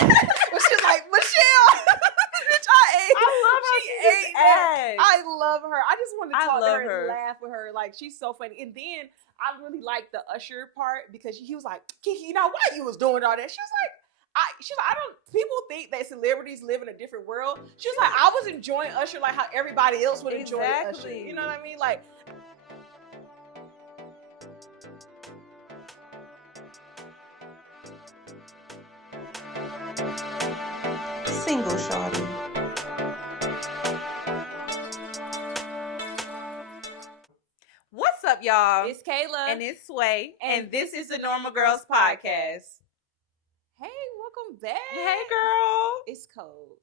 But she's like, Michelle, bitch, I ate. I love how she ate that. acts. I love her. I just want to talk to love her her. and laugh with her. Like, she's so funny. And then I really like the Usher part because he was like, Kiki, now why you was doing all that? She was like, I don't, people think that celebrities live in a different world. She was like, I was enjoying Usher like how everybody else would enjoy Usher. You know what I mean? Like, Single Shawty. What's up, y'all? it's Kayla. And it's Sway. And this is the Normal Girls Podcast. Hey, welcome back. Hey, girl. It's cold.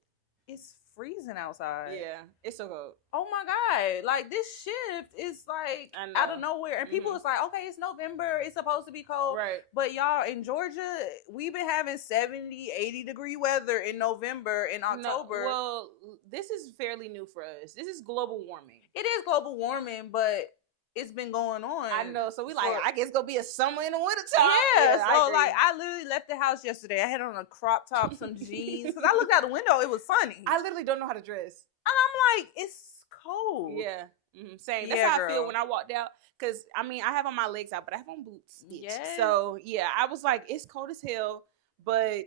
It's freezing outside. Yeah, it's so cold. Oh my God. Like, this shift is like out of nowhere. And people is like, okay, it's November. It's supposed to be cold. Right. But y'all, in Georgia, we've been having 70, 80-degree weather in November and October. No, well, this is fairly new for us. This is global warming. It is global warming, but it's been going on. I know. So we like, I guess it's going to be a summer and a winter time. Yeah. So like, I literally left the house yesterday. I had on a crop top, some jeans. Because I looked out the window. It was sunny. I literally don't know how to dress. And I'm like, it's cold. Yeah. Mm-hmm. Same. That's how I feel when I walked out. Because, I mean, I have on my legs out, but I have on boots. Yeah. So, yeah, I was like, it's cold as hell. But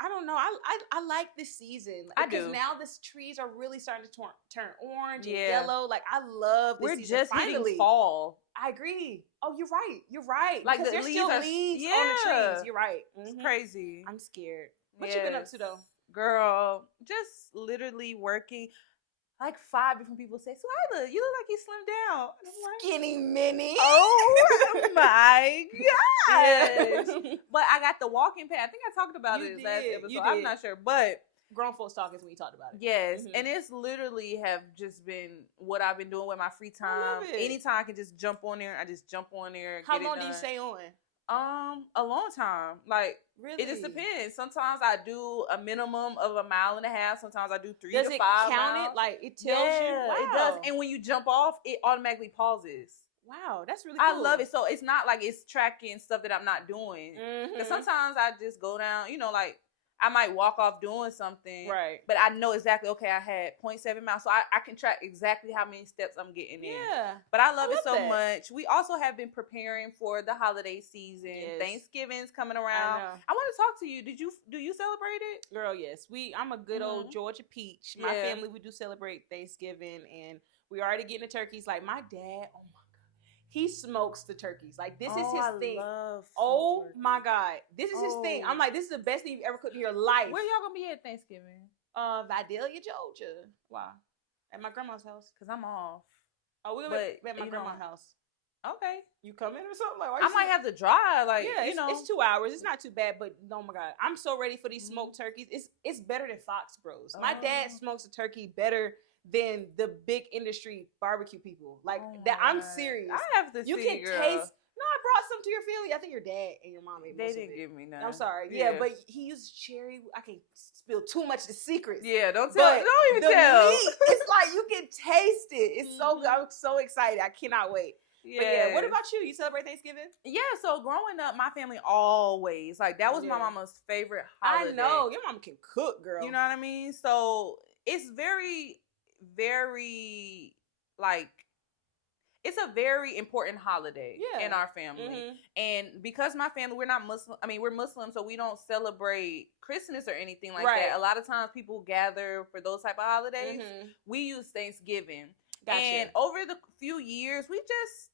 I don't know. I like this season. I do. Because now the trees are really starting to turn orange and yellow. Like, I love this season. We're just finally hitting fall. I agree. Oh, you're right. You're right. Like, because the there's leaves still are, leaves on the trees. You're right. It's crazy. I'm scared. What you been up to, though? Girl, just literally working. Like 5 different people say, Swayla, you look like you slimmed down. Skinny mini. Oh my God. Yes. But I got the walking pad. I think I talked about it last episode. I'm not sure. But grown folks talk is when you talked about it. Yes. And it's literally have just been what I've been doing with my free time. Anytime I can just jump on there, I just jump on there. How long do you stay on? A long time. Like, really? It just depends. Sometimes I do a minimum of 1.5 miles. Sometimes I do 3 to 5 miles. Does it count it? Like, it tells you? Wow. It does. And when you jump off, it automatically pauses. Wow, that's really cool. I love it. So it's not like it's tracking stuff that I'm not doing. Because sometimes I just go down, like, I might walk off doing something. Right. But I know exactly, okay, I had 0.7 miles. So I can track exactly how many steps I'm getting in. Yeah. But I love it so much. We also have been preparing for the holiday season. Yes. Thanksgiving's coming around. I want to talk to you. Do you celebrate it? Girl, yes. I'm a good old Georgia peach. My family, we do celebrate Thanksgiving. And we already getting the turkeys. Like, my dad, oh my, he smokes the turkeys. Like, this is his thing. Oh my God. This is his thing. I'm like, this is the best thing you've ever cooked in your life. Where y'all gonna be at Thanksgiving? Vidalia, Georgia. Wow. At my grandma's house. Because I'm off. Oh, we're gonna be at my grandma's house. Okay. You coming or something? Like, I might have to drive. Like, it's 2 hours. It's not too bad, but oh my God. I'm so ready for these smoked turkeys. It's better than Fox Bros. My dad smokes a turkey better than the big industry barbecue people. Like, that. I'm serious. I have to see, girl. Taste. No, I brought some to your family. I think your dad and your mom ate most of it. They didn't give me none. I'm sorry. Yeah, but he used cherry. I can't spill too much of the secrets. Yeah, don't tell. Don't even tell. Meat, it's like you can taste it. It's so good. I'm so excited. I cannot wait. Yeah. But yeah, what about you? You celebrate Thanksgiving? Yeah, so growing up, my family always, like, that was my mama's favorite holiday. I know. Your mama can cook, girl. You know what I mean? So it's very, very, like, it's a very important holiday in our family. And because my family, we're not Muslim. I mean, we're Muslim, so we don't celebrate Christmas or anything like that. A lot of times people gather for those type of holidays. We use Thanksgiving. Gotcha. And over the few years, we just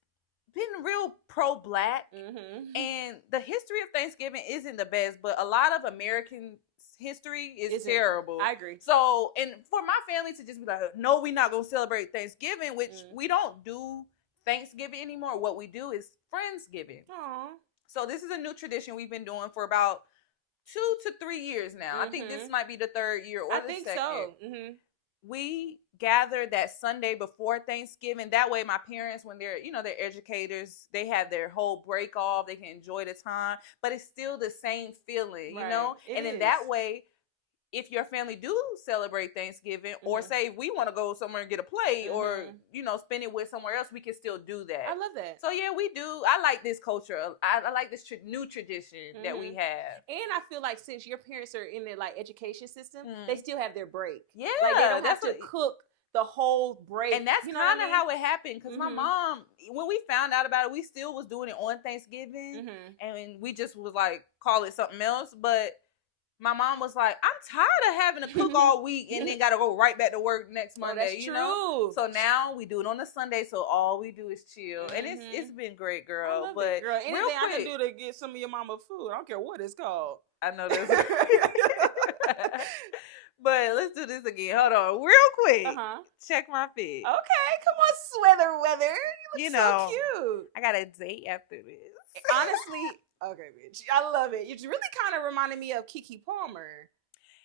been real pro-Black. And the history of Thanksgiving isn't the best, but a lot of American history is terrible. I agree. So, and for my family to just be like, no, we're not going to celebrate Thanksgiving, which we don't do Thanksgiving anymore. What we do is Friendsgiving. Aww. So this is a new tradition we've been doing for about 2 to 3 years now. I think this might be the 3rd year or the 2nd. I think so. We gather that Sunday before Thanksgiving. That way my parents, when they're, they're educators, they have their whole break off. They can enjoy the time, but it's still the same feeling, you know? And in that way, if your family do celebrate Thanksgiving, or say if we want to go somewhere and get a plate, or spend it with somewhere else, we can still do that. I love that. So yeah, we do. I like this culture. I like this new tradition that we have. And I feel like since your parents are in the like education system, they still have their break. Yeah, like they don't have to cook the whole break. And that's kind of how it happened, because my mom, when we found out about it, we still was doing it on Thanksgiving, and we just was like, call it something else. But my mom was like, I'm tired of having to cook all week and then got to go right back to work next Monday. That's you true. know? So now we do it on a Sunday, so all we do is chill. And it's been great, girl. But it, girl, anything I can do to get some of your mama food, I don't care what it's called. I know this. But let's do this again. Hold on, real quick. Check my fit. Okay, come on, sweater weather. You look so cute. I got a date after this. Honestly, okay, bitch. I love it. It's really kind of reminded me of Keke Palmer.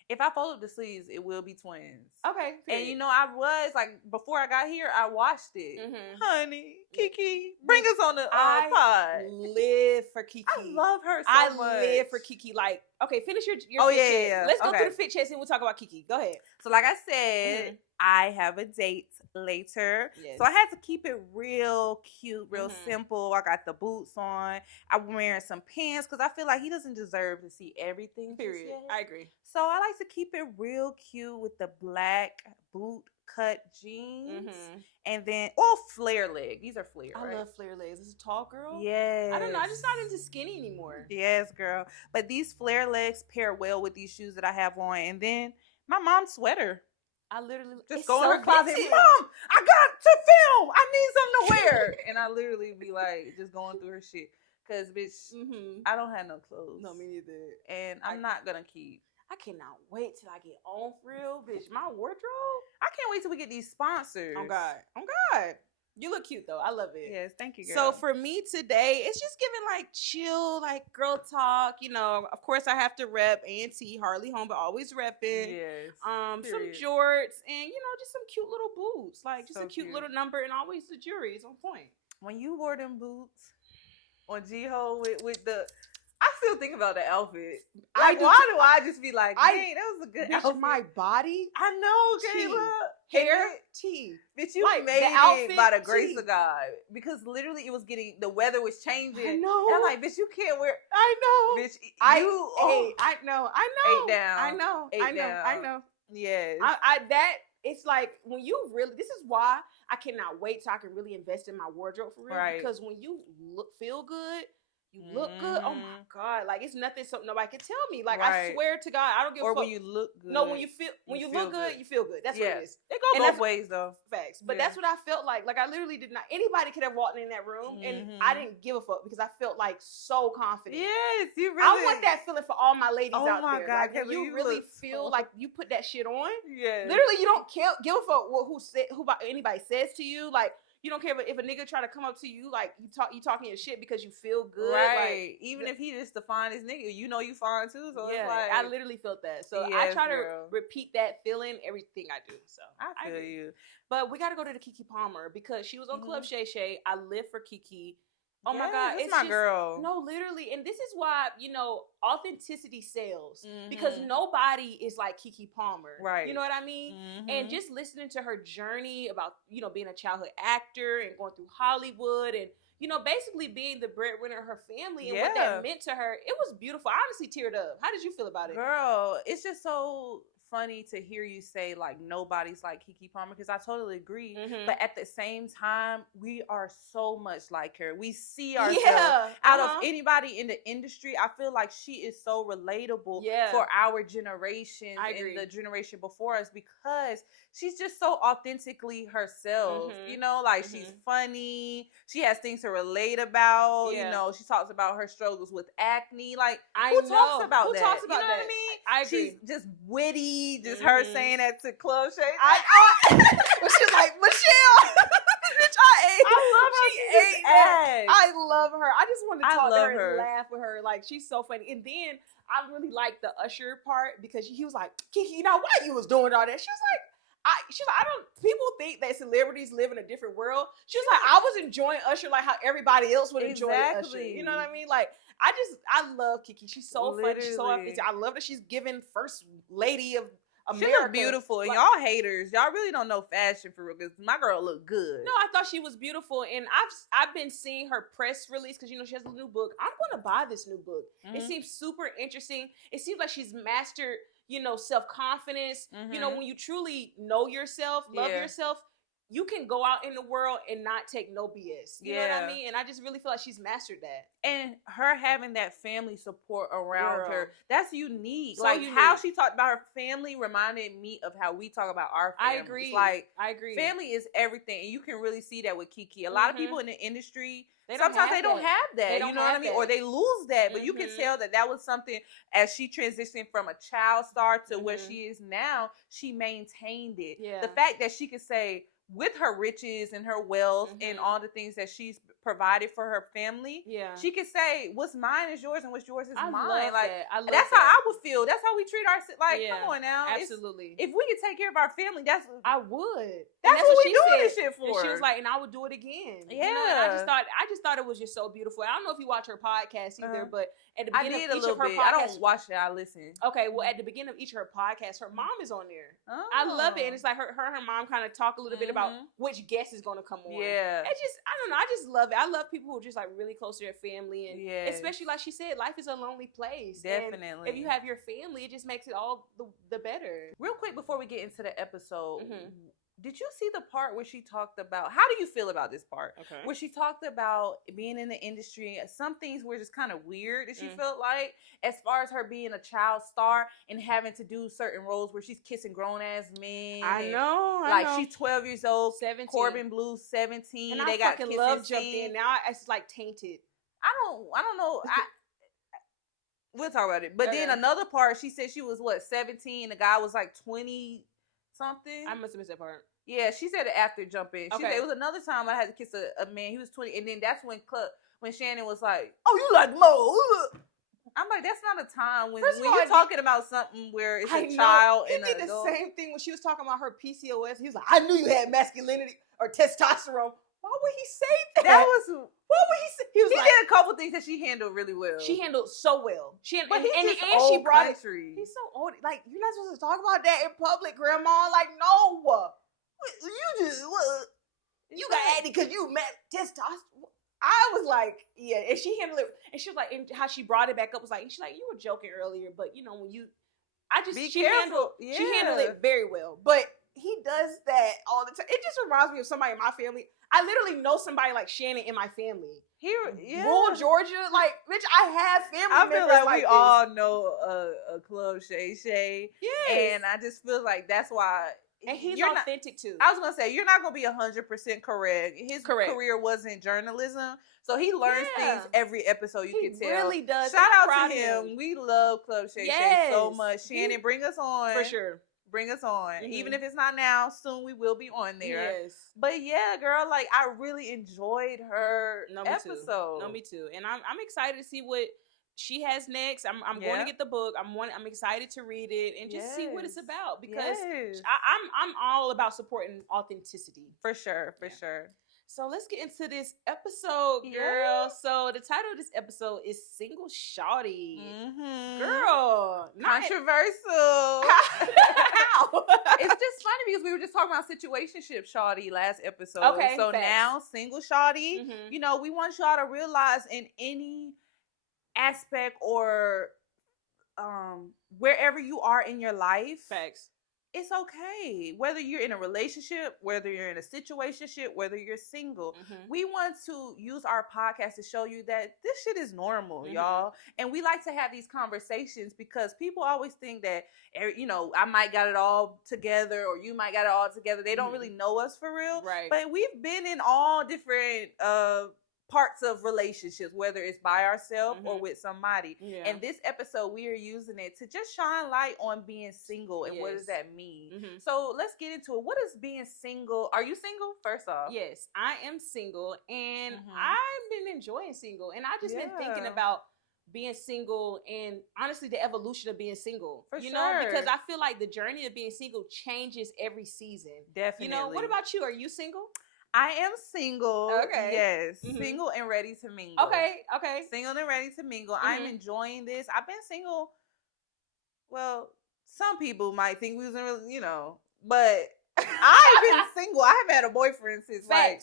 If I fold up the sleeves, it will be twins. Okay. Period. And I was like, before I got here, I watched it. Honey, Keke, bring us on the pod. I live for Keke. I love her so much. I live for Keke. Like, okay, finish your fit yeah. Let's go through the fit checks and we'll talk about Keke. Go ahead. So like I said, I have a date later. Yes. So I had to keep it real cute, real simple. I got the boots on. I'm wearing some pants because I feel like he doesn't deserve to see everything. Period. I agree. So I like to keep it real cute with the black boot cut jeans and then flare leg. These are flare. I love flare legs. Is this a tall girl? Yes. I don't know. I'm just not into skinny anymore. Yes, girl. But these flare legs pair well with these shoes that I have on. And then my mom's sweater. I literally just go in her closet. Mom, I got to film. I need something to wear. And I literally be like, just going through her shit. Because, bitch, I don't have no clothes. No, me neither. And I'm not going to keep. I cannot wait till I get on for real, bitch. My wardrobe. I can't wait till we get these sponsors. Oh God. You look cute though. I love it. Yes, thank you, girl. So for me today, it's just giving like chill, like girl talk. Of course I have to rep A&T, Harley Home, but always repping. Yes. Some jorts and just some cute little boots. Like just a cute little number, and always the jewelry is on point. When you wore them boots on G-Ho with the, I still think about the outfit. Like, why do I just be like, dang, that was a good outfit. My body, I know, Kayla. Hair, T. Bitch, you made it by the grace of God. Because literally it was the weather was changing. I know. And I'm like, bitch, you can't wear. I know. Bitch, I know. 8 down. I know. Yes. It's like when you really, this is why I cannot wait till I can really invest in my wardrobe for real. Right. Because when you feel good, you look good. Oh my God! Like it's nothing. So nobody can tell me. Like I swear to God, I don't give a fuck. Or when you look good. No, when you look good, you feel good. That's what it is. It goes both ways though. Facts. But that's what I felt like. Like I literally did not. Anybody could have walked in that room, and I didn't give a fuck because I felt like so confident. Yes, you really. I want that feeling for all my ladies out there. Oh my God! Like, you really feel like you put that shit on. Yeah. Literally, you don't give a fuck who anybody says to you. Like. You don't care if a nigga try to come up to you, like you talking your shit because you feel good. Right. Like, even if he just the finest nigga, you fine too. So it's like I literally felt that. So I try to repeat that feeling everything I do. So I feel you. But we gotta go to the Keke Palmer because she was on Club Shay Shay. I live for Keke. Oh my God, it's my girl. No, literally, and this is why authenticity sells because nobody is like Keke Palmer, right? You know what I mean? And just listening to her journey about being a childhood actor and going through Hollywood and basically being the breadwinner of her family and what that meant to her, it was beautiful. I honestly teared up. How did you feel about it, girl? It's just so funny to hear you say like nobody's like Keke Palmer because I totally agree. But at the same time, we are so much like her. We see ourselves out of anybody in the industry. I feel like she is so relatable for our generation and the generation before us because she's just so authentically herself. Like she's funny. She has things to relate about. She talks about her struggles with acne. Like who talks about that? Talks about that? What I mean? I agree. She's just witty. Just her saying that to Club Shay. She's like, Michelle, bitch, I love her. She ate that. I love her. I just wanted to talk to her and laugh with her. Like, she's so funny. And then I really like the Usher part because he was like, Keke, why you was doing all that? She was like, people think that celebrities live in a different world. She was like, I was enjoying Usher like how everybody else would enjoy Usher. You know what I mean? Like, I love Kiki. She's so funny. She's so authentic. I love that she's given first lady of America. She look beautiful, and y'all haters, y'all really don't know fashion for real. Because my girl look good. No, I thought she was beautiful, and I've been seeing her press release because she has a new book. I'm gonna buy this new book. Mm-hmm. It seems super interesting. It seems like she's mastered, self-confidence. Mm-hmm. When you truly know yourself, love yourself, you can go out in the world and not take no BS. You know what I mean? And I just really feel like she's mastered that. And her having that family support around her, that's unique. So like unique. How she talked about her family reminded me of how we talk about our family. I agree. Family is everything. And you can really see that with Kiki. A lot of people in the industry, sometimes they don't have that. You know what I mean? Or they lose that. But you can tell that was something as she transitioned from a child star to where she is now, she maintained it. Yeah. The fact that she could say, with her riches and her wealth and all the things that she's provided for her family, she could say, what's mine is yours and what's yours is mine. That's how I would feel. That's how we treat ourselves. Come on now. Absolutely. If we could take care of our family, I would. That's what we doing this shit for. And she was like, and I would do it again. Yeah. And I just thought it was just so beautiful. I don't know if you watch her podcast either, but at the beginning of each of her podcasts, I don't watch it. I listen. Okay, well, at the beginning of each of her podcasts, her mom is on there. Oh. I love it, and it's like her and her mom kind of talk a little bit about which guest is going to come on. Yeah. I don't know. I just love it. I love people who are just like really close to their family, and especially like she said, life is a lonely place. Definitely. And if you have your family, it just makes it all the better. Real quick before we get into the episode. Did you see the part where she talked about, how do you feel about this part? Okay. Where she talked about being in the industry, some things were just kind of weird that she felt like, as far as her being a child star and having to do certain roles where she's kissing grown ass men. I know. She's 12 years old, 17. Corbin Blue, 17. And I fucking love jumped in. Now it's like tainted. I don't know. We'll talk about it. But then another part, she said she was 17? The guy was like 20 something. I must have missed that part. Yeah, she said it after jumping. She said it was another time I had to kiss a man. He was 20, and then that's when Shannon was like, "Oh, you like Mo?" I'm like, that's not a time when you're talking about something where it's a child and an adult. He did the same thing when she was talking about her PCOS. He was like, "I knew you had masculinity or testosterone." Why would he say that? What would he say? He did a couple things that she handled really well. She handled so well. She brought it. He's so old. Like, you're not supposed to talk about that in public, Grandma. Like, no. You got acting because you met testosterone. I was like, yeah, and she handled it, and she was like, and how she brought it back up was like, she's like, you were joking earlier, but when she handled it very well, but he does that all the time. It just reminds me of somebody in my family. I literally know somebody like Shannon in my family. Rural Georgia, like, bitch, I have family members. I feel like we all know a Club Shay. Yes. And I just feel like that's why. And he's authentic too. I was going to say, you're not going to be 100% correct. His career wasn't journalism. So he learns things every episode, you can tell. He really does. Shout out to him. We love Club Shay so much. Shannon, bring us on. For sure. Bring us on. Even if it's not now, soon we will be on there. Yes. But yeah, girl, like, I really enjoyed her episode. No, me too. And I'm excited to see what she has next. I'm going to get the book. I'm excited to read it and just see what it's about, because I'm all about supporting authenticity. For sure. So let's get into this episode, girl. Yes. So the title of this episode is Single Shawty. Girl, controversial. How? It's just funny because we were just talking about situationship Shawty last episode. Okay, so now Single Shawty, we want y'all to realize in any aspect or wherever you are in your life, facts, it's okay. Whether you're in a relationship, whether you're in a situationship, whether you're single, we want to use our podcast to show you that this shit is normal, y'all. And we like to have these conversations because people always think that, I might got it all together or you might got it all together. They don't really know us for real. Right. But we've been in all different parts of relationships, whether it's by ourselves or with somebody. Yeah. And this episode, we are using it to just shine light on being single and what does that mean. So let's get into it. What is being single? Are you single, first off? Yes, I am single, and I've been enjoying single, and I've just been thinking about being single and honestly the evolution of being single. For sure. Because I feel like the journey of being single changes every season. Definitely. What about you? Are you single? I am single. Okay. Yes. Single and ready to mingle. Okay. Single and ready to mingle. I'm enjoying this. I've been single. Well, some people might think we was in, but I've been single. I haven't had a boyfriend since like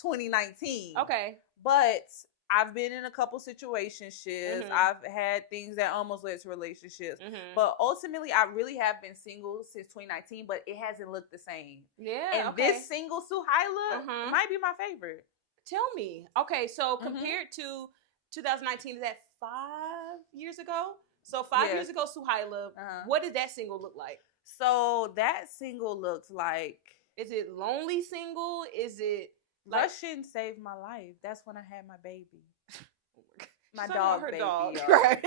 2019. Okay. But I've been in a couple situationships. I've had things that almost led to relationships. But ultimately, I really have been single since 2019, but it hasn't looked the same. Yeah. And this single Suhaila might be my favorite. Tell me. Okay, so compared to 2019, is that 5 years ago? So 5 years ago, Suhaila, what did that single look like? So that single looks like... Is it lonely single? Is it... Russian saved my life. That's when I had my baby. My dog baby. Right.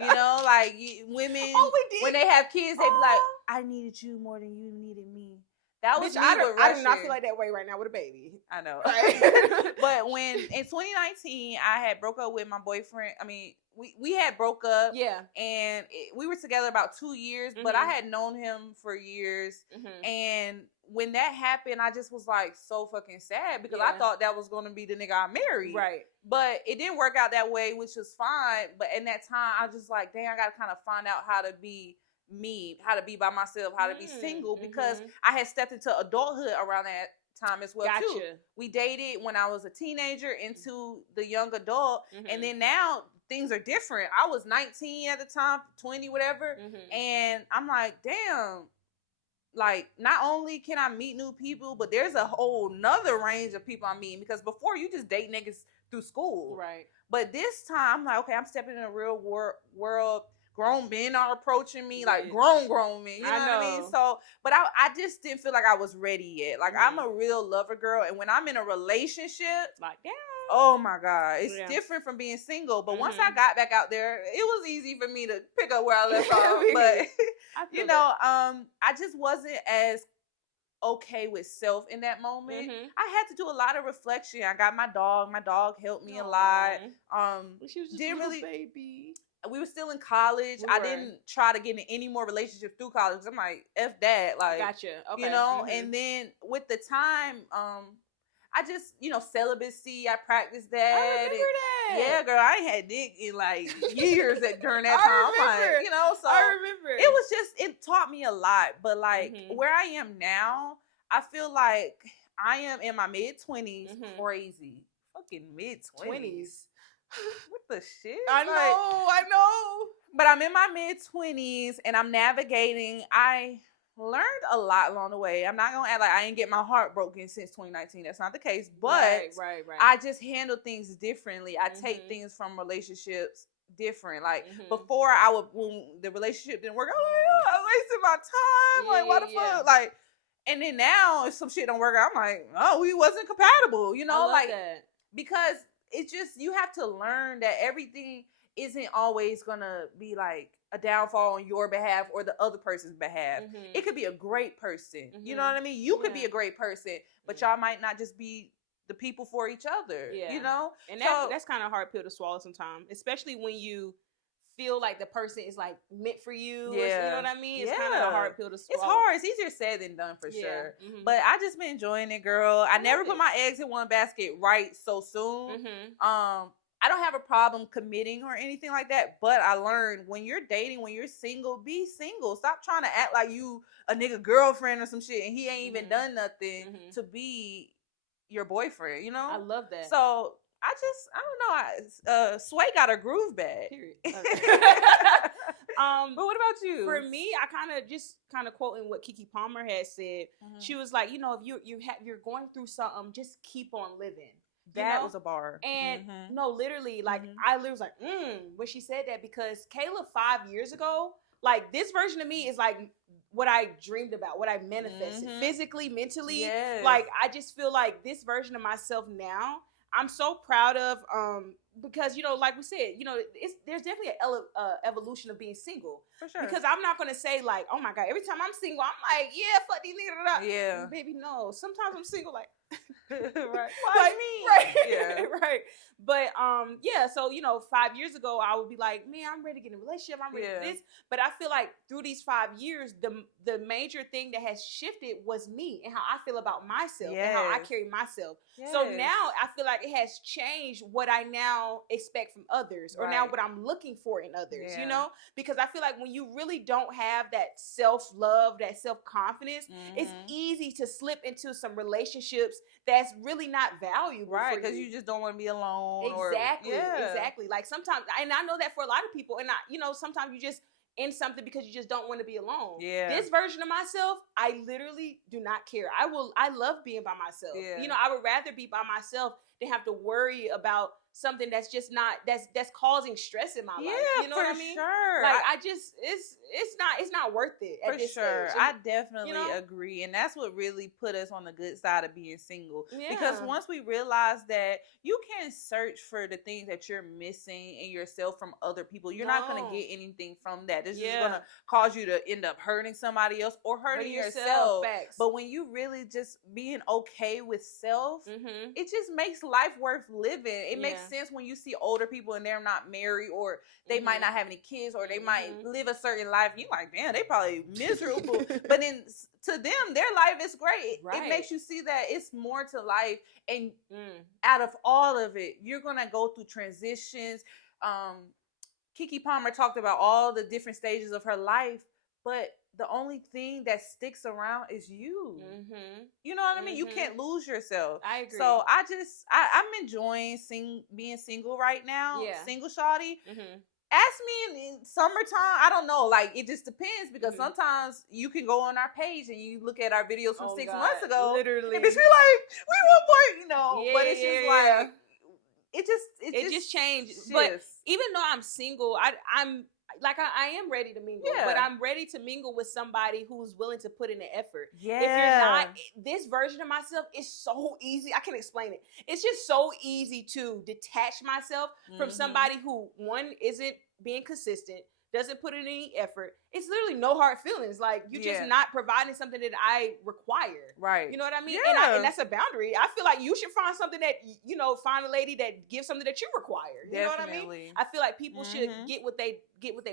Like women, when they have kids, they be like, I needed you more than you needed me. That was me with Russian. I do not feel like that way right now with a baby. I know. Right? But when in 2019, I had broke up with my boyfriend. I mean, we had broke up. Yeah. And we were together about 2 years, but I had known him for years. And when that happened, I just was like so fucking sad because I thought that was going to be the nigga I married. Right. But it didn't work out that way, which was fine. But in that time, I was just like, dang, I got to kind of find out how to be me, how to be by myself, how to be single, because I had stepped into adulthood around that time as well too. We dated when I was a teenager into the young adult, and then now things are different. I was 19 at the time, 20, whatever, and I'm like, damn, like not only can I meet new people, but there's a whole nother range of people I'm meeting, because before you just date niggas through school, right? But this time I'm like, okay, I'm stepping in a real world. Grown men are approaching me, like grown men. You know what I mean? So, but I just didn't feel like I was ready yet. Like I'm a real lover girl, and when I'm in a relationship, like damn, oh my God, it's different from being single. But once I got back out there, it was easy for me to pick up where I left off. But I just wasn't as okay with self in that moment. I had to do a lot of reflection. I got my dog. My dog helped me a lot. She was just didn't a little really baby. We were still in college. I didn't try to get in any more relationships through college. I'm like, F that. Like, gotcha. Okay. And then with the time, I just, celibacy, I practiced that. I remember that. Yeah, girl, I ain't had dick in like years during that time. I remember. So I remember. It was just, it taught me a lot. But like where I am now, I feel like I am in my mid-20s, crazy. Fucking mid-20s. What the shit? I know. But I'm in my mid-20s and I'm navigating. I learned a lot along the way. I'm not gonna act like I ain't get my heart broken since 2019. That's not the case. But right. I just handle things differently. I take things from relationships different. Like before, when the relationship didn't work, I wasted my time. Like what the fuck? Like, and then now if some shit don't work out, I'm like, oh, we wasn't compatible. Because it's just, you have to learn that everything isn't always gonna be like a downfall on your behalf or the other person's behalf. It could be a great person. You know what I mean? You could be a great person, but y'all might not just be the people for each other. And that's kind of hard pill to swallow sometimes, especially when you feel like the person is like meant for you. You know what I mean? It's kind of a hard pill to swallow. It's hard. It's easier said than done for sure. But I just been enjoying it, girl. I never put my eggs in one basket so soon. I don't have a problem committing or anything like that, but I learned when you're dating, when you're single, be single. Stop trying to act like you a nigga girlfriend or some shit and he ain't even done nothing to be your boyfriend, I love that. So I don't know. Sway got her groove back. Period. But what about you? For me, I kind of quoting what Keke Palmer had said. She was like, if you're going through something, just keep on living. That was a bar. And no, literally, like I literally was like, when she said that, because Kayla 5 years ago, like this version of me is like what I dreamed about, what I manifested physically, mentally. Yes. Like I just feel like this version of myself now, I'm so proud of because, like we said, there's definitely an evolution of being single. For sure. Because I'm not going to say like, oh my God, every time I'm single, I'm like, yeah, fuck these niggas. Yeah. Baby, no. Sometimes I'm single like, right. Why like, me? Right. Yeah. Right. But yeah, so 5 years ago I would be like, man, I'm ready to get in a relationship. I'm ready for this. But I feel like through these 5 years, the major thing that has shifted was me and how I feel about myself and how I carry myself. So now I feel like it has changed what I now expect from others, or now what I'm looking for in others, because I feel like when you really don't have that self-love, that self-confidence, it's easy to slip into some relationships that's really not valuable, right? Because you just don't want to be alone. Exactly. Like sometimes, and I know that for a lot of people, and sometimes you just in something because you just don't want to be alone. Yeah. This version of myself, I literally do not care. I love being by myself. Yeah. I would rather be by myself than have to worry about something that's just not that's causing stress in my life. You know what I mean? Sure. Like it's not worth it at this stage. I definitely agree, and that's what really put us on the good side of being single. Yeah. Because once we realized that you can search for the things that you're missing in yourself from other people, you're not going to get anything from that. This is going to cause you to end up hurting somebody else or hurting yourself. Facts. But when you really just being okay with self, it just makes life worth living. It makes sense when you see older people and they're not married, or they might not have any kids, or they might live a certain life. You like, damn, they probably miserable. But then to them, their life is great. It makes you see that it's more to life. And out of all of it, you're going to go through transitions. Keke Palmer talked about all the different stages of her life, but the only thing that sticks around is you. You know what I mean? You can't lose yourself. I agree. So I'm enjoying being single right now. Yeah. Single Shawty. Ask me in summertime. I don't know. Like, it just depends, because sometimes you can go on our page and you look at our videos from 6 months ago. Literally. And be like, we want more, Yeah, but it's just like, it just changed. Shifts. But even though I'm single, I'm like, I am ready to mingle, but I'm ready to mingle with somebody who's willing to put in the effort. Yeah. If you're not, this version of myself is so easy. I can't explain it. It's just so easy to detach myself from somebody who, one, isn't being consistent, doesn't put in any effort. It's literally no hard feelings. Like, you just not providing something that I require. Right. You know what I mean? Yeah. And that's a boundary. I feel like you should find something that, find a lady that gives something that you require. You know what I mean? I feel like people should get what they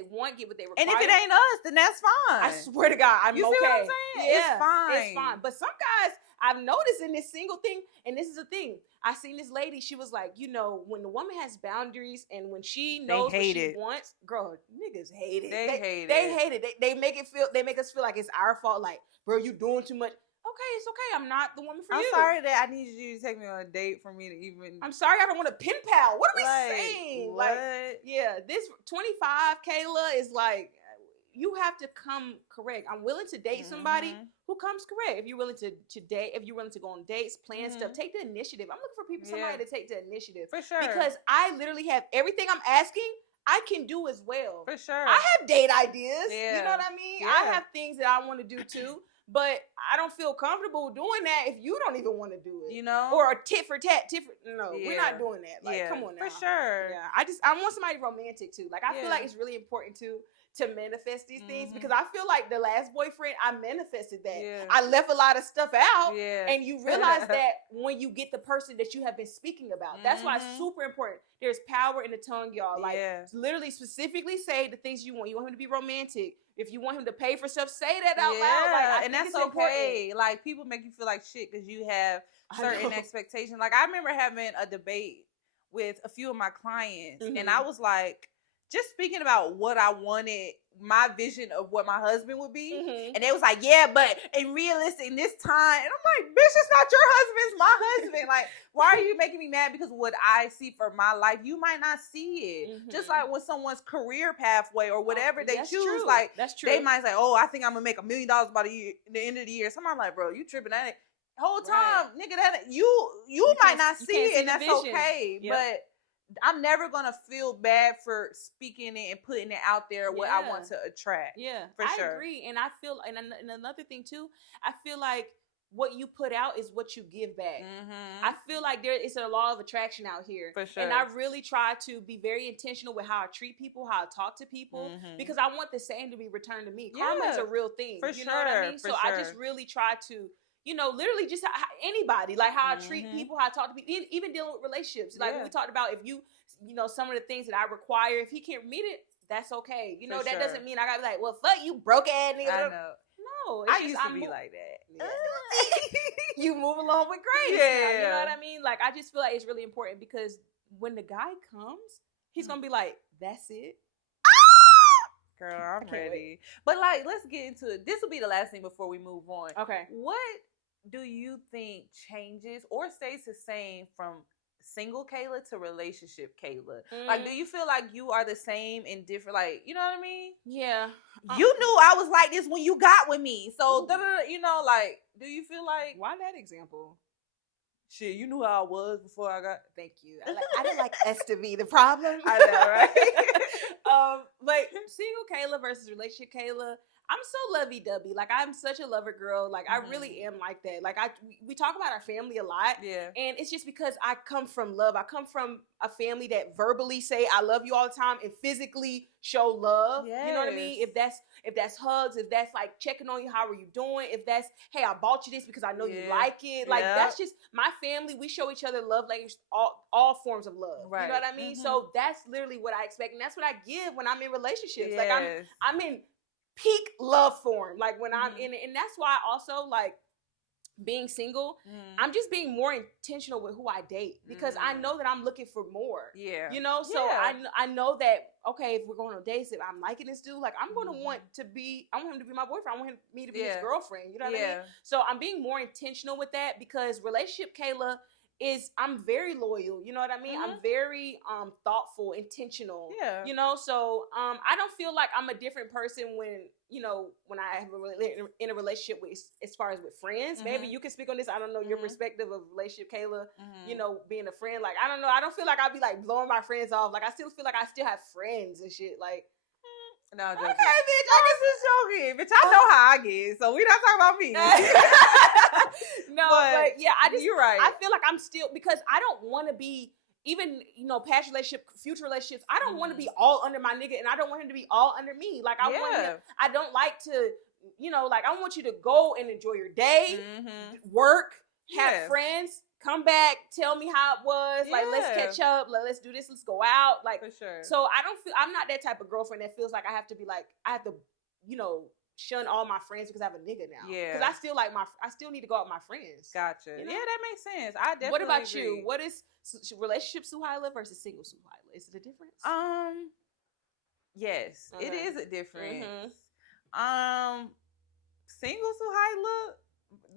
want, get what they require. And if it ain't us, then that's fine. I swear to God, I'm okay. You see what I'm saying? Yeah, it's fine. It's fine. But some guys, I've noticed in this single thing, and this is the thing, I seen this lady, she was like, when the woman has boundaries and when she knows what she wants, girl, niggas hate it. They hate it. They make us feel like it's our fault. Like, bro, you doing too much. Okay, it's okay. I'm not the woman for you. I'm sorry that I need you to take me on a date for me to even. I'm sorry I don't want a pen pal. What are we saying? What? Like, this 25 Kayla is like, you have to come correct. I'm willing to date somebody who comes correct. If you're willing to date, if you're willing to go on dates, plan stuff, take the initiative. I'm looking for somebody to take the initiative. For sure. Because I literally have everything I'm asking, I can do as well. For sure. I have date ideas. Yeah. You know what I mean? Yeah. I have things that I want to do too. But I don't feel comfortable doing that if you don't even want to do it. Or a tit for tat. No, we're not doing that. Like, come on now. For sure. Yeah. I want somebody romantic too. Like, I feel like it's really important to manifest these things, because I feel like the last boyfriend, I manifested that. Yeah. I left a lot of stuff out. Yeah. And you realize that when you get the person that you have been speaking about. That's why it's super important. There's power in the tongue, y'all. Like, literally specifically say the things you want. You want him to be romantic. If you want him to pay for stuff, say that out loud. Like, and that's okay. Like, people make you feel like shit because you have certain expectations. Like, I remember having a debate with a few of my clients, and I was like, just speaking about what I wanted, my vision of what my husband would be. And they was like, yeah, but in realistic, in this time. And I'm like, bitch, it's not your husband, it's my husband. Like, why are you making me mad because of what I see for my life? You might not see it. Just like with someone's career pathway or whatever they choose. True. Like, that's true. They might say, oh, I think I'm going to make $1 million by the end of the year. Somebody like, bro, you tripping at it. Whole time, nigga, that you might not see it, and that's okay. But I'm never gonna feel bad for speaking it and putting it out there what I want to attract. Yeah, for sure. I agree, and I feel, and another thing too, I feel like what you put out is what you give back. Mm-hmm. I feel like it's a law of attraction out here. For sure. And I really try to be very intentional with how I treat people, how I talk to people, because I want the same to be returned to me. Karma is a real thing. You know what I mean? So I just really try to, literally just anybody, like how I treat people, how I talk to people, even dealing with relationships. Like we talked about, if some of the things that I require, if he can't meet it, that's okay. That doesn't mean I gotta be like, well, fuck you, broke ass nigga. I know. No, I used to be like that. You move along with grace. Yeah. You know what I mean? Like, I just feel like it's really important, because when the guy comes, he's gonna be like, that's it. Girl, I'm ready. Wait. But like, let's get into it. This will be the last thing before we move on. Okay. What do you think changes or stays the same from single Kayla to relationship Kayla? Like, do you feel like you are the same in different, like, you know what I mean? Yeah. You knew I was like this when you got with me. So, like, do you feel like... Why that example? Shit, you knew how I was before I got... Thank you. I didn't like S to be the problem. I know, right? But single Kayla versus relationship Kayla, I'm so lovey-dovey. Like, I'm such a lover girl. Like, I really am like that. Like, we talk about our family a lot. Yeah. And it's just because I come from love. I come from a family that verbally say I love you all the time and physically show love. Yes. You know what I mean? If that's hugs, if that's like checking on you, how are you doing? If that's, hey, I bought you this because I know you like it. Like, that's just my family. We show each other love language, all forms of love. Right. You know what I mean? So that's literally what I expect. And that's what I give when I'm in relationships. Like, I'm in peak love form, like when I'm in it. And that's why also, like, being single, I'm just being more intentional with who I date, because I know that I'm looking for more. Yeah. So I know that, okay, if we're going on dates, if I'm liking this dude, like, I'm going to want him to be my boyfriend. I want me to be his girlfriend. You know what I mean? So I'm being more intentional with that, because relationship Kayla I'm very loyal. You know what I mean? I'm very thoughtful, intentional. Yeah. So I don't feel like I'm a different person when I have in a relationship with, as far as with friends. Maybe you can speak on this. I don't know your perspective of relationship, Kayla. Being a friend. Like, I don't know. I don't feel like I'll be like blowing my friends off. Like, I still feel like I still have friends and shit. Like, no, okay, bitch, I guess it's joking. Bitch, I know how I get, so we not talking about me. No, but yeah, you're right. I feel like I'm still, because I don't want to be, even, past relationship, future relationships, I don't want to be all under my nigga, and I don't want him to be all under me. Like, I want him, I don't like to, like, I want you to go and enjoy your day, work, have friends, come back, tell me how it was. Like, let's catch up. Let's do this. Let's go out. Like, for sure. So I'm not that type of girlfriend that feels like I have to be like, I have to, shun all my friends because I have a nigga now. Yeah. Because I still need to go out with my friends. Gotcha. Yeah, that makes sense. I definitely What about agree. you? What is relationship Suhaila versus single Suhaila? Is it a difference? Yes, it is a difference. Single Suhaila,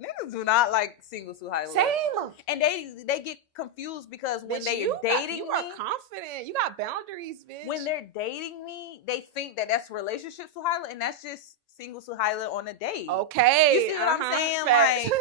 niggas do not like single Suhaila. Same. And they get confused, because when they are dating you are confident. You got boundaries, bitch. When they're dating me, they think that that's relationship Suhaila, and that's just single Suhaila on a date. Okay. You see what I'm saying? Facts. Like,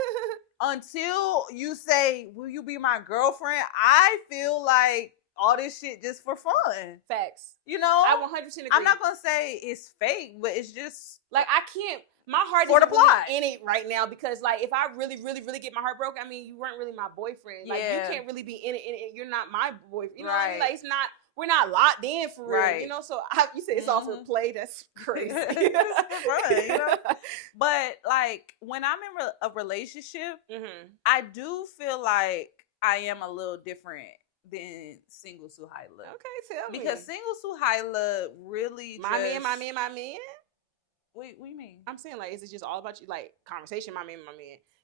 until you say, will you be my girlfriend? I feel like all this shit just for fun. Facts. I 100% agree. I'm not going to say it's fake, but it's just... Like, I can't... My heart is really in it right now, because, like, if I really, really, really get my heart broken, I mean, you weren't really my boyfriend. Like, you can't really be in it. You're not my boyfriend. You know what I mean? Like, it's not... We're not locked in for real, So you said it's all for play. That's crazy. Fun, But like, when I'm in a relationship, I do feel like I am a little different than single Suhaila. Okay, tell me. Because single Suhaila really my man. Wait, what do you mean? I'm saying, like, is it just all about you? Like, conversation, my man.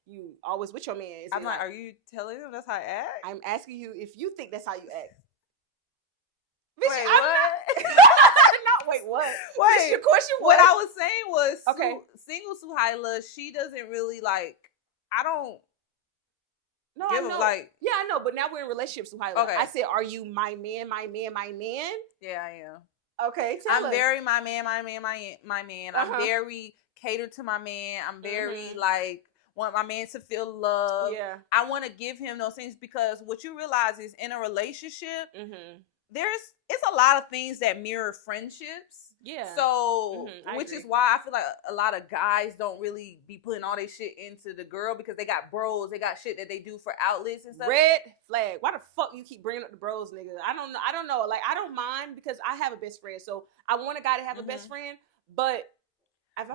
You always with your man. I'm like, are you telling them that's how I act? I'm asking you if you think that's how you act. Bitch, wait, what? Wait, what? Wait, your question was? What I was saying was, okay, single Suhaila, she doesn't really like. I don't. No, I know. Like, yeah, I know. But now we're in relationships, Suhaila. Okay. I said, are you my man? Yeah, I am. Okay, I'm very my man. I'm very catered to my man. I'm very like, want my man to feel love. Yeah. I want to give him those things, because what you realize is, in a relationship, it's a lot of things that mirror friendships. Yeah. So, which is why I feel like a lot of guys don't really be putting all their shit into the girl because they got bros, they got shit that they do for outlets and stuff. Red flag. Why the fuck you keep bringing up the bros, nigga? I don't know. Like, I don't mind because I have a best friend, so I want a guy to have a best friend, but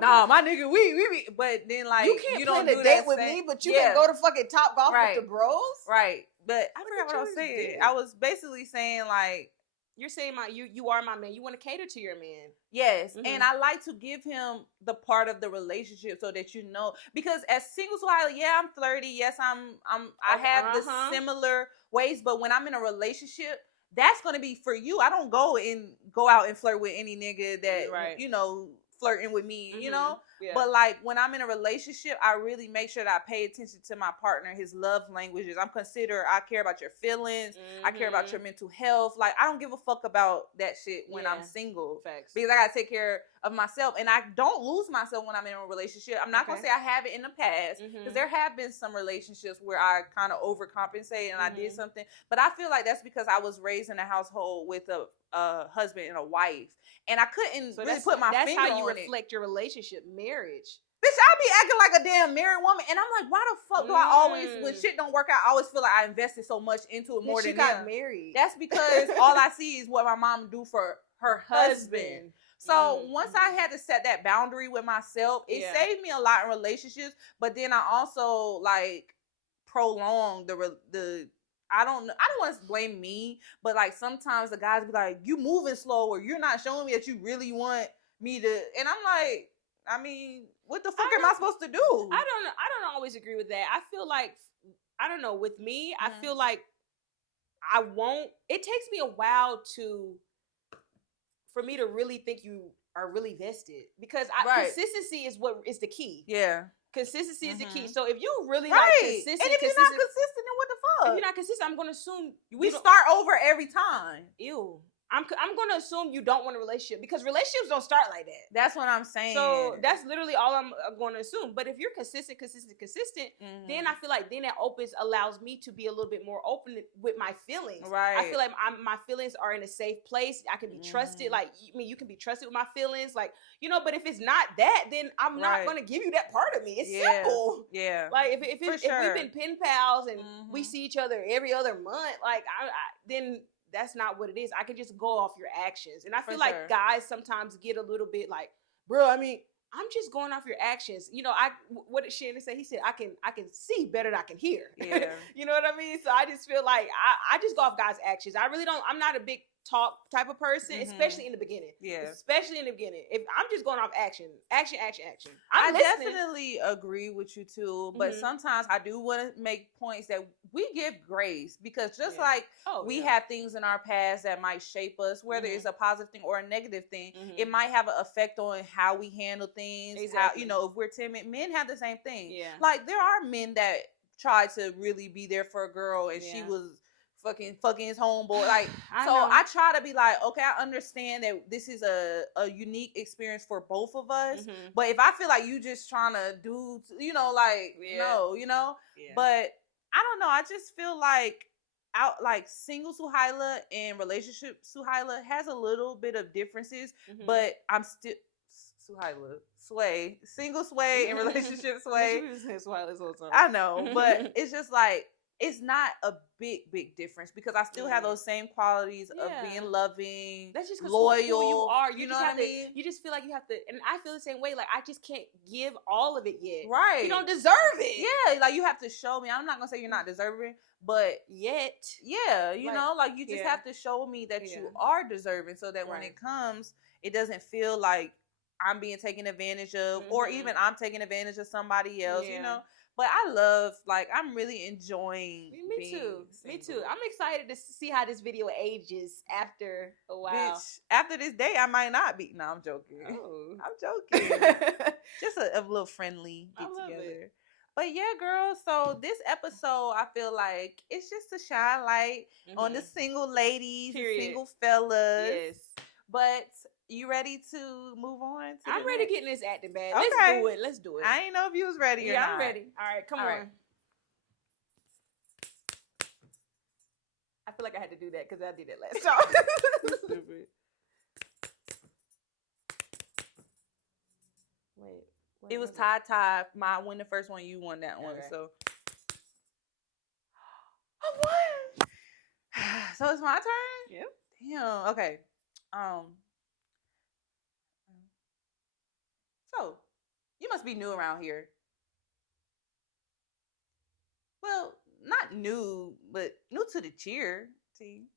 my nigga, we, but then like you plan to date with me, but you can go to fucking Top Golf with the bros, right? But I forgot what I was saying. I was basically saying like you're saying you are my man. You want to cater to your man, yes, and I like to give him the part of the relationship so that you know because as singles, while I'm flirty, yes, I have the similar ways, but when I'm in a relationship. That's gonna be for you. I don't go out and flirt with any nigga that flirting with me, you know? Yeah. But like when I'm in a relationship, I really make sure that I pay attention to my partner, his love languages. I care about your feelings. I care about your mental health. Like I don't give a fuck about that shit when I'm single. Facts. Because I gotta take care of myself. And I don't lose myself when I'm in a relationship. I'm not gonna say I have it in the past. Because there have been some relationships where I kind of overcompensate and I did something. But I feel like that's because I was raised in a household with a husband and a wife. And I couldn't really put my finger on it. That's how you reflect your relationship, marriage. Bitch, I be acting like a damn married woman. And I'm like, why the fuck do I always, when shit don't work out, I always feel like I invested so much into it more than them. She got married. That's because all I see is what my mom do for her husband. So once I had to set that boundary with myself, it saved me a lot in relationships. But then I also like prolonged the I don't want to blame me, but like sometimes the guys be like, you moving slow or you're not showing me that you really want me to, and I'm like, I mean, what the fuck am I supposed to do? I don't always agree with that. I feel like, I don't know, with me, I feel like it takes me a while for me to really think you are really vested because consistency is the key. Yeah. Consistency is the key. So if you really consistent, and if you're not consistent, then what the fuck? If you're not consistent, I'm gonna assume we start over every time. Ew. I'm gonna assume you don't want a relationship because relationships don't start like that. That's what I'm saying. So that's literally all I'm going to assume. But if you're consistent, then I feel like then that allows me to be a little bit more open with my feelings. Right. I feel like my feelings are in a safe place. I can be trusted. Like, I mean, you can be trusted with my feelings. Like, but if it's not that, then I'm not going to give you that part of me. It's simple. Yeah. Like if we've been pen pals and we see each other every other month, like then that's not what it is. I can just go off your actions. And I feel like guys sometimes get a little bit like, bro, I mean, I'm just going off your actions. What did Shannon say? He said, I can see better than I can hear. Yeah. You know what I mean? So I just feel like I just go off guys' actions. I'm not a big talk type of person, especially in the beginning. Yeah. Especially in the beginning. If I'm just going off action. I definitely agree with you too, but sometimes I do want to make points that we give grace because just like we have things in our past that might shape us, whether it's a positive thing or a negative thing, it might have an effect on how we handle things. Exactly. How, if we're timid, men have the same thing. Yeah. Like there are men that try to really be there for a girl and she was fucking his homeboy. Like, I try to be like, okay, I understand that this is a unique experience for both of us. But if I feel like you just trying to do, no, Yeah. But I don't know. I just feel like single Suhaila and relationship Suhaila has a little bit of differences, but I'm still single Sway and relationship Sway. I know, but it's just like, it's not a big difference because I still have those same qualities of being loving, that's just loyal. Who you are. You know what I mean? You just feel like you have to, and I feel the same way. Like I just can't give all of it yet. Right? You don't deserve it. Yeah, like you have to show me. I'm not gonna say you're not deserving, but yet, yeah, you know, like you just have to show me that you are deserving, so that when it comes, it doesn't feel like I'm being taken advantage of, or even I'm taking advantage of somebody else. You know. But I'm really enjoying Me too. I'm excited to see how this video ages after a while. Bitch, after this day, I might not be. No, I'm joking. Oh. I'm joking. Just a little friendly get together. It. But yeah, girl, so this episode, I feel like it's just to shine light on the single ladies, single fellas. Yes. But you ready to move on? I'm ready to get in this acting bag. Okay. Let's do it. I didn't know if you was ready or not. I'm ready. All right, come on. Right. I feel like I had to do that because I did it last time. Stupid. Wait. It was tie. When the first one, you won that one. So I won. So it's my turn? Yep. Damn. Okay. So you must be new around here. Well, not new, but new to the cheer team.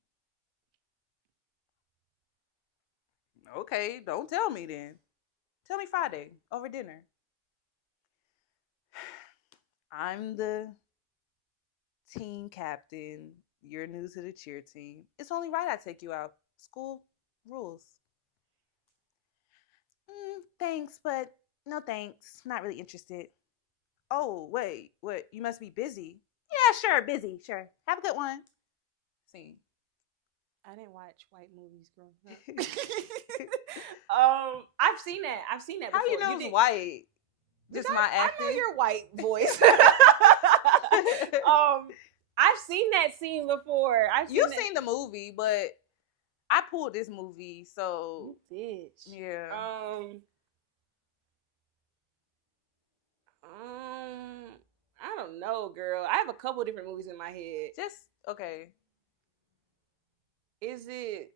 Okay, don't tell me then. Tell me Friday over dinner. I'm the team captain. You're new to the cheer team. It's only right I take you out. School rules. Thanks, but no thanks. Not really interested. Oh, wait. What? You must be busy. Yeah, sure. Busy. Sure. Have a good one. Scene. I didn't watch white movies growing up. I've seen that. Before. How you know it's white? Just my acting. I know your white voice. I've seen that scene before. You've seen the movie, but I pulled this movie, so bitch. Yeah. I don't know, girl. I have a couple different movies in my head. Just okay. Is it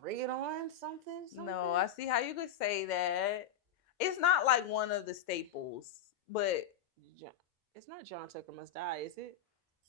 Bring It On? Something? No, I see how you could say that. It's not like one of the staples, but it's not John Tucker Must Die, is it?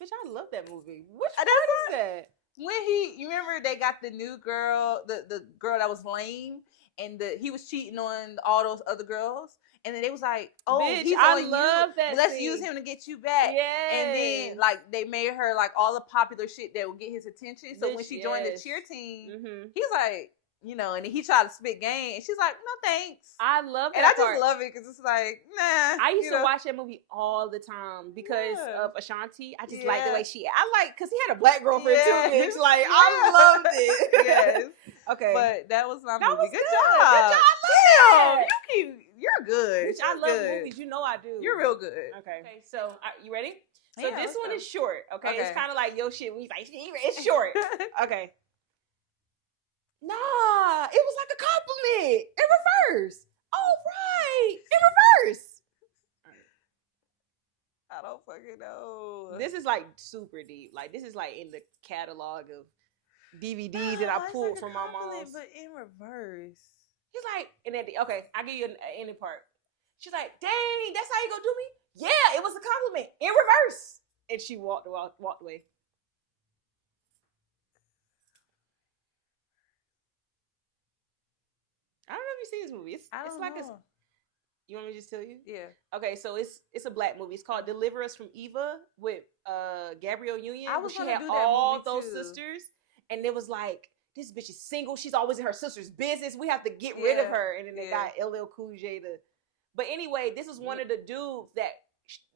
Bitch, I love that movie. Which part is that? When you remember they got the new girl, the girl that was lame, and he was cheating on all those other girls, and then they was like, "Oh, bitch, he's I on love you. that. Let's use him to get you back." Yes. And then like they made her like all the popular shit that would get his attention. So bitch, when she joined the cheer team, mm-hmm. he's like, and then he tried to spit game, and she's like, "No thanks." I love that. And I just love it because it's like, nah. I used to watch that movie all the time because of Ashanti. I just like the way because he had a black girlfriend too, bitch. Like, I loved it. Yes. Okay. But that was my movie. Was good job. Good job. Damn, you're good. Bitch, I love movies. You know I do. You're real good. Okay. So, you ready? So Yeah, this one is short, okay? Okay. It's kind of like your shit when you like, it's short. Okay. Nah, it was like a compliment in reverse. Oh, right. In reverse. I don't fucking know. This is like super deep. Like, this is like in the catalog of DVDs that I pulled from my mom's. But in reverse. He's like, and then, okay, I'll give you an ending part. She's like, dang, that's how you gonna do me? Yeah, it was a compliment in reverse. And she walked away. I don't know if you've seen this movie. It's like a. You want me to just tell you? Yeah. Okay, so it's a black movie. It's called Deliver Us from Eva with Gabrielle Union. I was she gonna had do that all movie those too. Sisters, and it was like, this bitch is single. She's always in her sister's business. We have to get rid of her. And then they got LL Cool J to. But anyway, this was one of the dudes that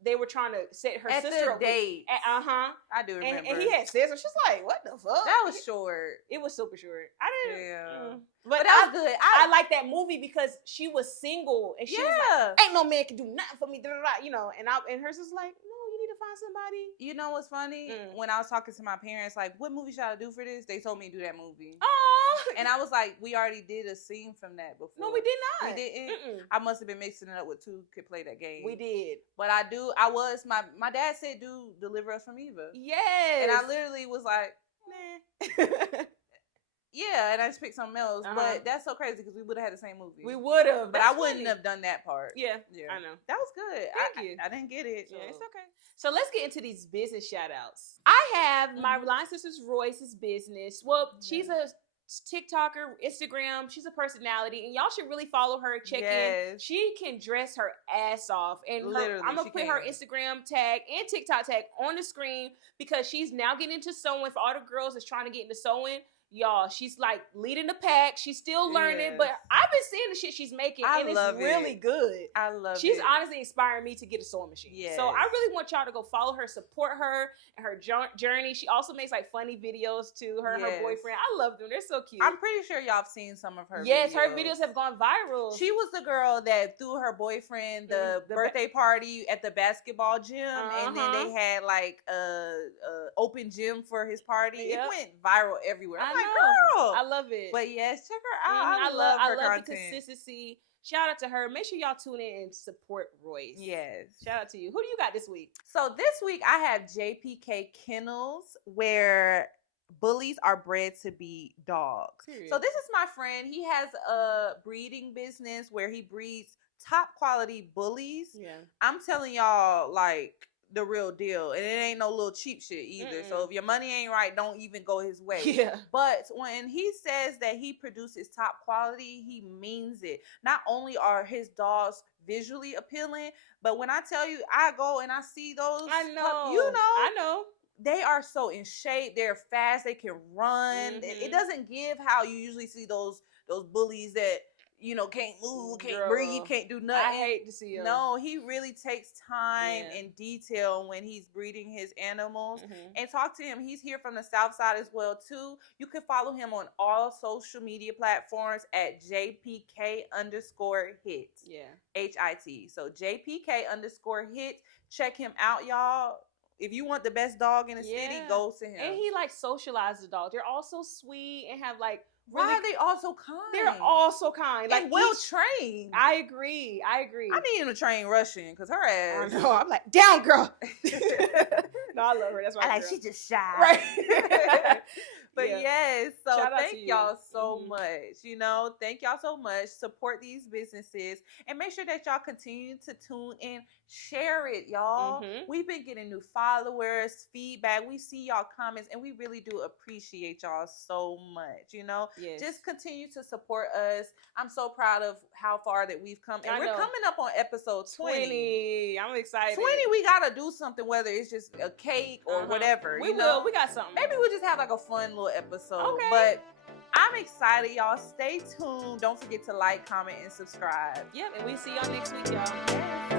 they were trying to set her sister up. Date. I do remember. And he had scissors. She's like, what the fuck? That was short. It was super short. I didn't. Yeah. But that was good. I like that movie because she was single and she was like, ain't no man can do nothing for me. And her sister's like, no, you need to find somebody. You know what's funny? When I was talking to my parents, like, what movie should I do for this? They told me to do that movie. Oh. And I was like, we already did a scene from that before. No, we did not. We didn't. Mm-mm. I must have been mixing it up with two could play that game. We did. But my dad said, do Deliver Us from Eva. Yes. And I literally was like, nah. Yeah, and I just picked something else. But that's so crazy because we would have had the same movie. We would have. But I wouldn't have done that part. Yeah, I know. That was good. Thank you. I didn't get it. So. Yeah, it's okay. So let's get into these business shout outs. I have my Reliance Sisters Royce's business. Well, she's a TikToker, Instagram. She's a personality, and y'all should really follow her. Check in. She can dress her ass off, and I'm gonna put her Instagram tag and TikTok tag on the screen because she's now getting into sewing. For all the girls that's trying to get into sewing, y'all, she's like leading the pack. She's still learning, but I've been seeing the shit she's making, and it's really good. I love it. She's honestly inspiring me to get a sewing machine. Yes. So I really want y'all to go follow her, support her and her journey. She also makes like funny videos too. Her and her boyfriend. I love them. They're so cute. I'm pretty sure y'all have seen some of her videos. Yes, her videos have gone viral. She was the girl that threw her boyfriend the birthday party at the basketball gym, and then they had like a open gym for his party. It went viral everywhere. I'm like, girl, I love it. But yes, check her out. I love her content. the consistency. shout out to her. Make sure y'all tune in and support Royce. Yes. Shout out to you. Who do you got this week? So this week I have JPK Kennels, where bullies are bred to be dogs. Period. So this is my friend. He has a breeding business where he breeds top quality bullies. Yeah. I'm telling y'all, like, the real deal. And it ain't no little cheap shit either. So if your money ain't right, don't even go his way. Yeah. But when he says that he produces top quality, he means it. Not only are his dogs visually appealing, but when I tell you, I go and I see those. I know. I know. They are so in shape. They're fast. They can run. It doesn't give how you usually see those bullies that, you know, can't move, can't breathe, can't do nothing. I hate to see him. No, he really takes time and detail when he's breeding his animals. And talk to him. He's here from the South Side as well, too. You can follow him on all social media platforms at JPK_hit. Yeah. HIT. So JPK_hit. Check him out, y'all. If you want the best dog in the city, go to him. And he like socializes the dogs. They're all so sweet and have like really, why are they all so kind? They're all so kind. Like, and well trained. I agree. I need him to train Russian because her ass. I know. I'm like, down, girl. No, I love her. That's why I like. She's just shy. Right. But yes, so thank y'all so Mm-hmm. much. You know, thank y'all so much. Support these businesses and make sure that y'all continue to tune in. Share it, y'all. Mm-hmm. We've been getting new followers, feedback. We see y'all comments, and we really do appreciate y'all so much. You know, just continue to support us. I'm so proud of how far that we've come, and we're coming up on episode 20. I'm excited. 20, we gotta do something, whether it's just a cake or whatever. We will. We got something. Maybe we'll just have like a fun little episode. Okay. But I'm excited, y'all. Stay tuned. Don't forget to like, comment, and subscribe. Yep. And we see y'all next week, y'all. Yes.